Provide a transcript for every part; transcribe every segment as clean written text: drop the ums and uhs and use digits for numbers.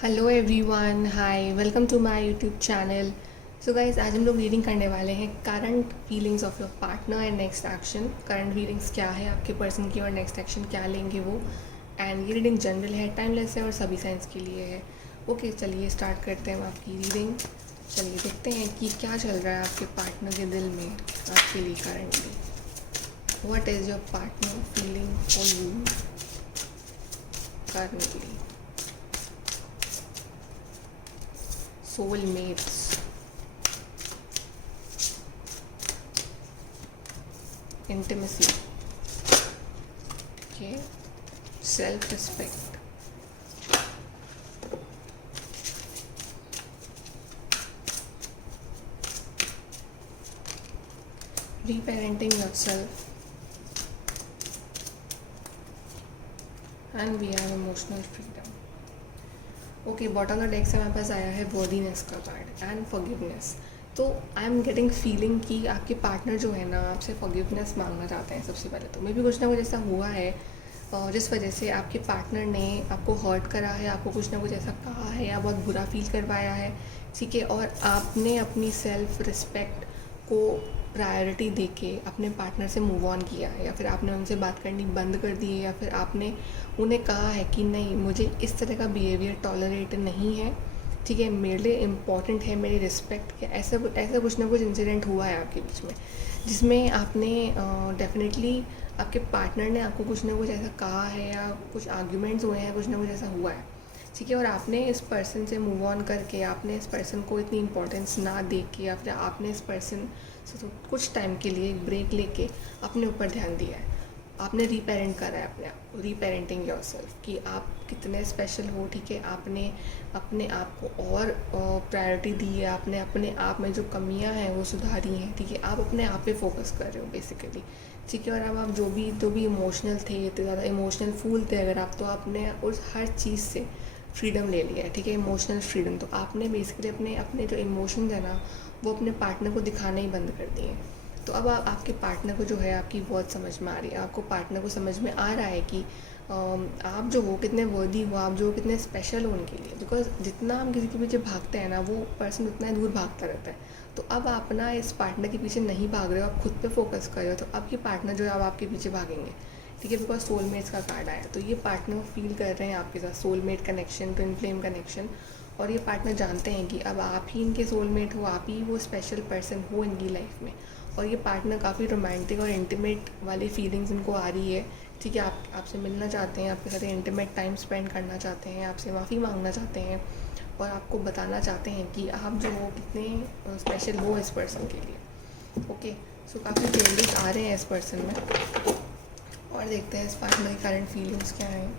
Hello everyone, hi, welcome to my YouTube channel. So guys, आज हम लोग reading करने वाले हैं current feelings of your partner and next action. Current feelings क्या है आपके पर्सन की और नेक्स्ट एक्शन क्या लेंगे वो। एंड ये रीडिंग जनरल है, टाइमलेस है और सभी साइंस के लिए है। ओके, चलिए स्टार्ट करते हैं हम आपकी रीडिंग। चलिए देखते हैं कि क्या चल रहा है आपके पार्टनर के दिल में आपके लिए currently. What is your partner feeling for you currently. Soulmates, intimacy, okay, self-respect, reparenting yourself, and we have emotional freedom. Okay, bottom of the deck से हमारे पास आया है वर्दीनेस का कार्ड एंड फॉरगिवनेस। तो आई एम गेटिंग फीलिंग कि आपके partner जो है ना आपसे फॉरगिवनेस मांगना चाहते हैं। सबसे पहले तो मे भी कुछ ना कुछ ऐसा हुआ है जिस वजह से आपके पार्टनर ने आपको हर्ट करा है, आपको कुछ ना कुछ ऐसा कहा है या बहुत बुरा फील करवाया है, ठीक है। और आपने अपनी सेल्फ रिस्पेक्ट को प्रायोरिटी देके अपने पार्टनर से मूव ऑन किया है, या फिर आपने उनसे बात करनी बंद कर दी है, या फिर आपने उन्हें कहा है कि नहीं, मुझे इस तरह का बिहेवियर टॉलरेट नहीं है, ठीक है, मेरे लिए इम्पॉर्टेंट है मेरी रिस्पेक्ट। या ऐसा ऐसा कुछ ना कुछ इंसिडेंट हुआ है आपके बीच में जिसमें आपने डेफिनेटली आपके पार्टनर ने आपको कुछ ना कुछ ऐसा कहा है या कुछ आर्ग्यूमेंट्स हुए हैं, कुछ ना कुछ ऐसा हुआ है, ठीक है। और आपने इस पर्सन से मूव ऑन करके, आपने इस पर्सन को इतनी इंपॉर्टेंस ना दे के, या फिर आपने इस पर्सन से तो कुछ टाइम के लिए एक ब्रेक लेके अपने ऊपर ध्यान दिया है। आपने रीपेरेंट करा है अपने आप को, रीपेरेंटिंग योरसेल्फ, कि आप कितने स्पेशल हो, ठीक है। आपने अपने आप को और प्रायोरिटी दी है, आपने अपने आप में जो कमियां हैं वो सुधारी हैं, ठीक है। आप अपने आप पे फोकस कर रहे हो बेसिकली, ठीक है। और अब आप जो भी इमोशनल थे, इतने ज़्यादा इमोशनल फूल थे अगर आप, तो आपने उस हर चीज़ से फ्रीडम ले लिया है, ठीक है, इमोशनल फ्रीडम। तो आपने बेसिकली अपने अपने जो इमोशंस है ना वो अपने पार्टनर को दिखाना ही बंद कर दिए। तो अब आपके पार्टनर को जो है आपकी वर्ड समझ में आ रही है, आपको पार्टनर को समझ में आ रहा है कि आप जो हो कितने वर्दी हो, आप जो हो कितने स्पेशल हो उनके लिए। बिकॉज जितना हम किसी के पीछे भागते हैं ना वो पर्सन उतना ही दूर भागता रहता है। तो अब आप ना इस पार्टनर के पीछे नहीं भाग रहे हो, आप खुद पे फोकस कर रहे हो, तो अब ये पार्टनर जो है अब आपके पीछे भागेंगे, ठीक है। बिकॉज सोलमेट्स का कार्ड आया, तो ये पार्टनर फील कर रहे हैं आपके साथ soulmate connection, twin flame connection. और ये पार्टनर जानते हैं कि अब आप ही इनके सोलमेट हो, आप ही वो स्पेशल पर्सन हो इनकी लाइफ में। और ये पार्टनर काफ़ी रोमांटिक और इंटीमेट वाली फीलिंग्स इनको आ रही है, ठीक है। आपसे मिलना चाहते हैं, आपके साथ इंटीमेट टाइम स्पेंड करना चाहते हैं, आपसे माफ़ी मांगना चाहते हैं, और आपको बताना चाहते हैं कि आप जो हो कितने स्पेशल हो इस पर्सन के लिए। ओके, सो काफ़ी चेंजेस आ रहे हैं इस पर्सन में। और देखते हैं इस पार्टनर की करंट फीलिंग्स क्या हैं।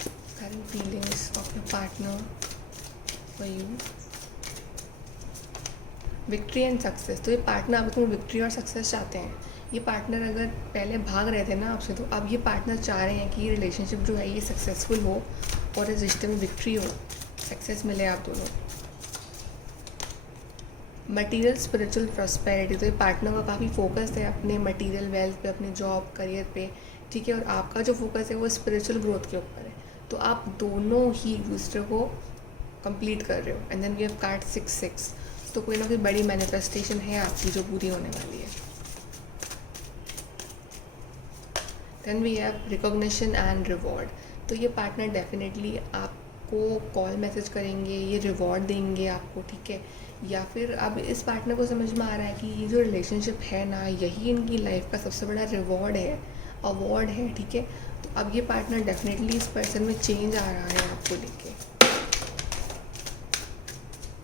Current feelings of your partner for you. Victory and success. तो ये पार्टनर आपको विक्ट्री और सक्सेस चाहते हैं। ये पार्टनर अगर पहले भाग रहे थे ना आपसे, तो अब ये पार्टनर चाह रहे हैं कि ये रिलेशनशिप जो है ये सक्सेसफुल हो और इस रिश्ते में विक्ट्री हो, सक्सेस मिले आप दोनों। Material spiritual prosperity. तो ये पार्टनर का काफ़ी फोकस है अपने मटीरियल वेल्थ पे, अपने जॉब करियर पे, ठीक है। और आपका जो फोकस है वो स्पिरिचुअल ग्रोथ के ऊपर है। तो आप दोनों ही एक दूसरे को कंप्लीट कर रहे हो। And then we have card 6-6। तो कोई ना कोई बड़ी मैनिफेस्टेशन है आपकी जो पूरी होने वाली है। Then we have recognition and reward. तो ये पार्टनर डेफिनेटली आपको कॉल मैसेज करेंगे, ये रिवॉर्ड देंगे आपको, ठीक है। या फिर अब इस पार्टनर को समझ में आ रहा है कि ये जो रिलेशनशिप है ना यही इनकी लाइफ का सबसे बड़ा रिवॉर्ड है, अवार्ड है, ठीक है। तो अब ये पार्टनर डेफिनेटली इस पर्सन में चेंज आ रहा है आपको लेके।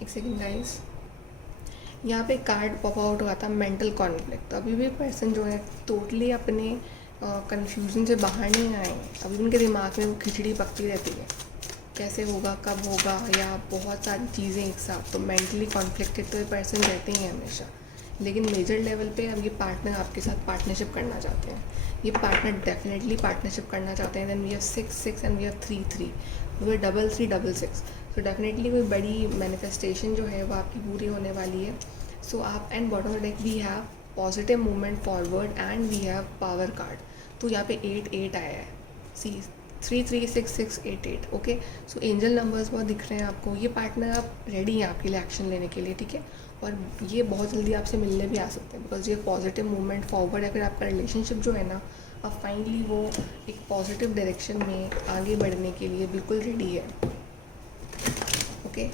एक सेकेंड गाइस, यहाँ पे कार्ड पॉप आउट हुआ था मेंटल कॉन्फ्लिक्ट। तो अभी भी पर्सन जो है टोटली अपने कन्फ्यूजन से बाहर नहीं आए हैं। अभी उनके दिमाग में वो खिचड़ी पकती रहती है, कैसे होगा, कब होगा, या बहुत सारी चीज़ें एक साथ। तो मेंटली कॉन्फ्लिक्टेड तो ये पर्सन रहते ही हैं हमेशा। लेकिन मेजर लेवल पे अब ये पार्टनर आपके साथ पार्टनरशिप करना चाहते हैं। ये पार्टनर डेफिनेटली पार्टनरशिप करना चाहते हैं। Then we have 6-6 and we have 3-3, वो 3-3-6। तो डेफिनेटली कोई बड़ी मैनिफेस्टेशन जो है वो आपकी पूरी होने वाली है। सो आप and bottom of the deck we have positive movement forward and we have power card. तो यहाँ पे 8-8 आया है। See 336688। Okay, so angel numbers बहुत दिख रहे हैं आपको। ये पार्टनर आप रेडी हैं आपके लिए एक्शन लेने के लिए, ठीक है। और ये बहुत जल्दी आपसे मिलने भी आ सकते हैं, बिकॉज ये पॉजिटिव मूवमेंट फॉरवर्ड है। फिर आपका रिलेशनशिप जो है ना, अब फाइनली वो एक पॉजिटिव डायरेक्शन में आगे बढ़ने के लिए बिल्कुल रेडी है। ओके,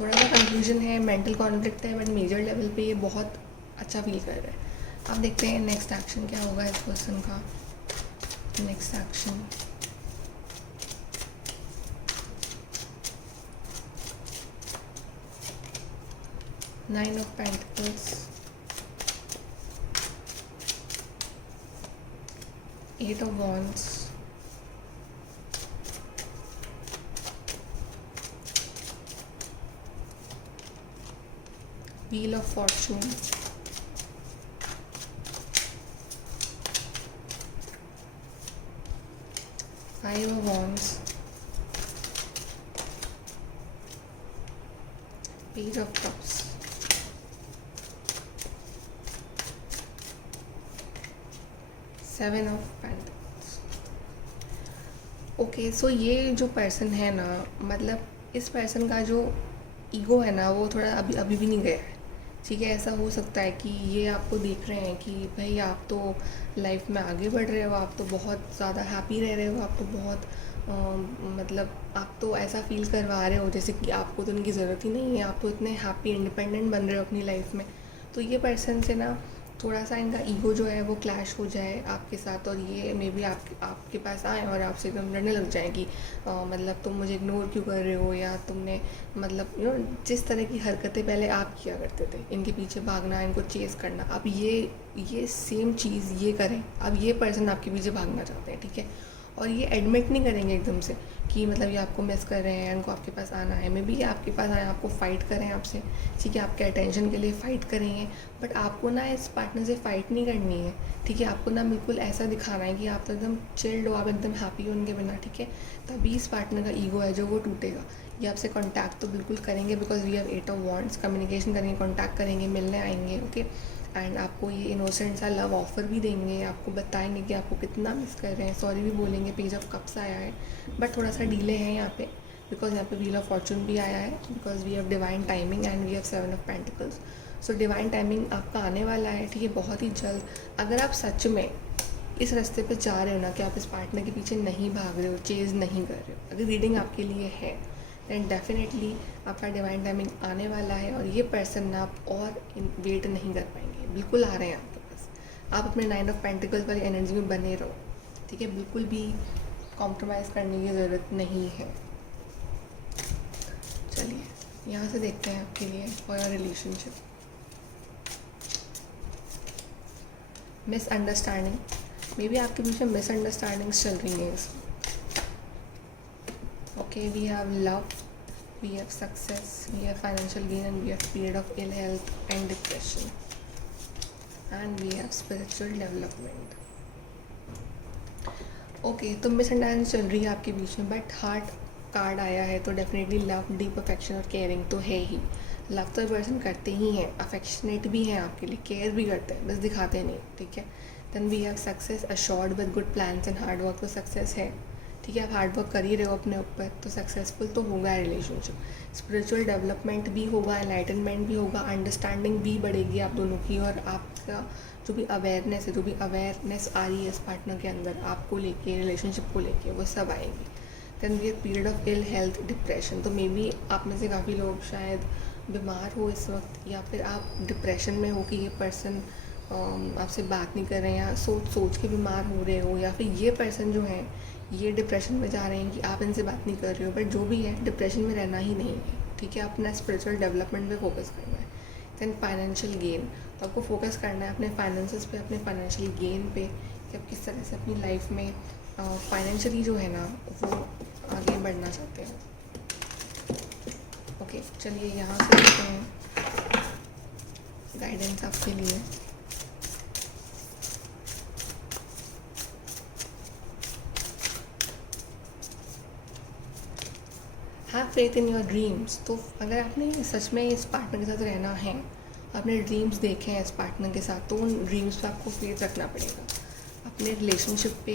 थोड़ा सा कंफ्यूजन है, मेंटल कॉन्फ्लिक्ट है, बट मेजर लेवल पे ये बहुत अच्छा फील कर रहा है। अब देखते हैं नेक्स्ट एक्शन क्या होगा इस पर्सन का। Next action, nine of pentacles, eight of wands, wheel of fortune, five of wands, page of cups, seven of pentacles. Okay, so ये जो पर्सन है ना, मतलब इस पर्सन का जो ईगो है ना, वो थोड़ा अभी भी नहीं गया है, ठीक है। ऐसा हो सकता है कि ये आपको देख रहे हैं कि भाई आप तो लाइफ में आगे बढ़ रहे हो, आप तो बहुत ज़्यादा हैप्पी रह रहे हो, आप तो बहुत मतलब आप तो ऐसा फील करवा रहे हो जैसे कि आपको तो उनकी ज़रूरत ही नहीं है, आप तो इतने हैप्पी इंडिपेंडेंट बन रहे हो अपनी लाइफ में। तो ये पर्सन से ना थोड़ा सा इनका ईगो जो है वो क्लैश हो जाए आपके साथ, और ये मे बी आपके पास आए और आपसे एकदम लड़ने लग जाए कि मतलब तुम मुझे इग्नोर क्यों कर रहे हो, या तुमने मतलब जिस तरह की हरकतें पहले आप किया करते थे, इनके पीछे भागना, इनको चेस करना, अब ये सेम चीज़ ये करें। अब ये पर्सन आपके पीछे भागना चाहते हैं, ठीक है। और ये एडमिट नहीं करेंगे एकदम से कि मतलब ये आपको मिस कर रहे हैं, इनको आपके पास आना है। मे बी ये आपके पास आए, आपको फ़ाइट करें आपसे, ठीक है, आपके अटेंशन के लिए फ़ाइट करेंगे। बट आपको ना इस पार्टनर से फ़ाइट नहीं करनी है, ठीक है। आपको ना बिल्कुल ऐसा दिखाना है कि आप तो एकदम चिल्ड हो, आप एकदम हैप्पी हो उनके बिना, ठीक है। तभी इस पार्टनर का ईगो है जो वो टूटेगा। ये आपसे कॉन्टैक्ट तो बिल्कुल करेंगे, because we have eight of wands, communication करेंगे, कॉन्टैक्ट करेंगे, मिलने आएंगे, ओके। एंड आपको ये इनोसेंट सा लव ऑफर भी देंगे, आपको बताएंगे कि आपको कितना मिस कर रहे हैं, सॉरी भी बोलेंगे। पेज ऑफ कप्स आया है, बट थोड़ा सा डिले है यहाँ पे, बिकॉज यहाँ पे व्हील ऑफ फॉर्चून भी आया है, because we have divine timing and we have seven of pentacles. So divine timing आपका आने वाला है, ठीक है, बहुत ही जल्द। अगर आप सच में इस रास्ते पे जा रहे हो ना कि आप इस पार्टनर के पीछे नहीं भाग रहे हो, चेज़ नहीं कर रहे हो, अगर रीडिंग आपके लिए है दैन डेफिनेटली आपका डिवाइन टाइमिंग आने वाला है। और ये पर्सन ना आप और वेट नहीं कर पाएंगे, बिल्कुल आ रहे हैं आपके पास। आप अपने नाइन ऑफ पेंटिकल्स वाली एनर्जी में बने रहो, ठीक है, बिल्कुल भी कॉम्प्रोमाइज़ करने की ज़रूरत नहीं है। चलिए यहाँ से देखते हैं आपके लिए for your relationship. Misunderstanding, may be आपके बीच में मिसअंडरस्टैंडिंग्स चल रही हैं इसमें। Okay, we have love, we have success, we have financial gain, and we have period of ill health and depression, and we have spiritual development. Okay, तो misunderstanding चल रही है आपके बीच में, बट हार्ट कार्ड आया है तो डेफिनेटली लव, डीप अफेक्शन और केयरिंग तो है ही। लव तो पर्सन करते ही हैं, अफेक्शनेट भी हैं आपके लिए, केयर भी करते हैं, बस दिखाते नहीं, ठीक है। Then we have success assured with good plans and hard work, तो सक्सेस है, ठीक है। आप हार्ड वर्क कर ही रहे हो अपने ऊपर, तो सक्सेसफुल तो होगा रिलेशनशिप। स्पिरिचुअल डेवलपमेंट भी होगा, एनलाइटनमेंट भी होगा, अंडरस्टैंडिंग भी बढ़ेगी आप दोनों की, और आपका जो भी अवेयरनेस है, जो भी अवेयरनेस आ रही है इस पार्टनर के अंदर आपको लेके, रिलेशनशिप को लेके, वो सब आएंगी। Then we period of ill health, depression, तो मे बी आप में से काफ़ी लोग शायद बीमार हो इस वक्त, या फिर आप डिप्रेशन में हो कि ये पर्सन आपसे बात नहीं कर रहे हैं, या सोच के बीमार हो रहे हो, या फिर ये पर्सन जो है ये डिप्रेशन में जा रहे हैं कि आप इनसे बात नहीं कर रहे हो। बट जो भी है, डिप्रेशन में रहना ही नहीं है, ठीक है। अपना स्पिरिचुअल डेवलपमेंट पे फोकस करना है। दैन फाइनेंशियल गेन, तो आपको फोकस करना है अपने फाइनेंसेस पे, अपने फाइनेंशियल गेन पे, कि आप किस तरह से अपनी लाइफ में फाइनेंशियली जो है ना वो आगे बढ़ना चाहते हैं। ओके, चलिए यहाँ से देखते हैं गाइडेंस आपके लिए। Have faith in your dreams, तो अगर आपने सच में इस पार्टनर के साथ रहना है, अपने ड्रीम्स देखे हैं इस पार्टनर के साथ, तो उन ड्रीम्स पे आपको फेथ रखना पड़ेगा, अपने रिलेशनशिप पे,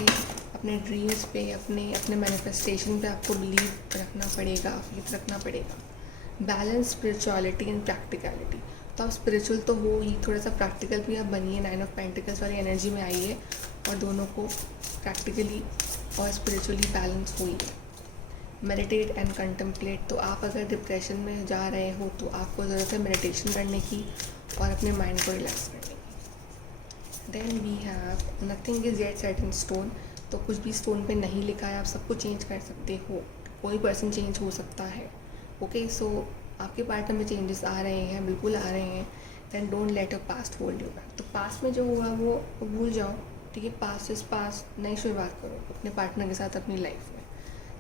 अपने ड्रीम्स पे, अपने अपने मैनिफेस्टेशन पे आपको बिलीव रखना पड़ेगा, फेथ रखना पड़ेगा। Balance spirituality and practicality. तो आप स्पिरिचुअल तो हो ही, थोड़ा सा प्रैक्टिकल भी आप बनिए, 9 ऑफ पेंटिकल्स वाली एनर्जी में आइए और दोनों को प्रैक्टिकली और स्पिरिचुअली बैलेंस होइए। Meditate and contemplate. तो आप अगर डिप्रेशन में जा रहे हो तो आपको ज़रूरत है मेडिटेशन करने की और अपने माइंड को रिलैक्स करने की। Then we have nothing is yet set in stone. तो कुछ भी स्टोन पे नहीं लिखा है, आप सब कुछ चेंज कर सकते हो, कोई पर्सन चेंज हो सकता है। ओके, सो आपके पार्टनर में चेंजेस आ रहे हैं, बिल्कुल आ रहे हैं। Then don't let your past hold you back. तो पास्ट में जो हुआ वो भूल जाओ, ठीक है। पास्ट इज़ पास्ट, नई शुरुआत करो अपने पार्टनर के साथ अपनी लाइफ में,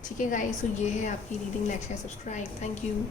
ठीक है गाइस। तो ये है आपकी reading. Like share subscribe. Thank you.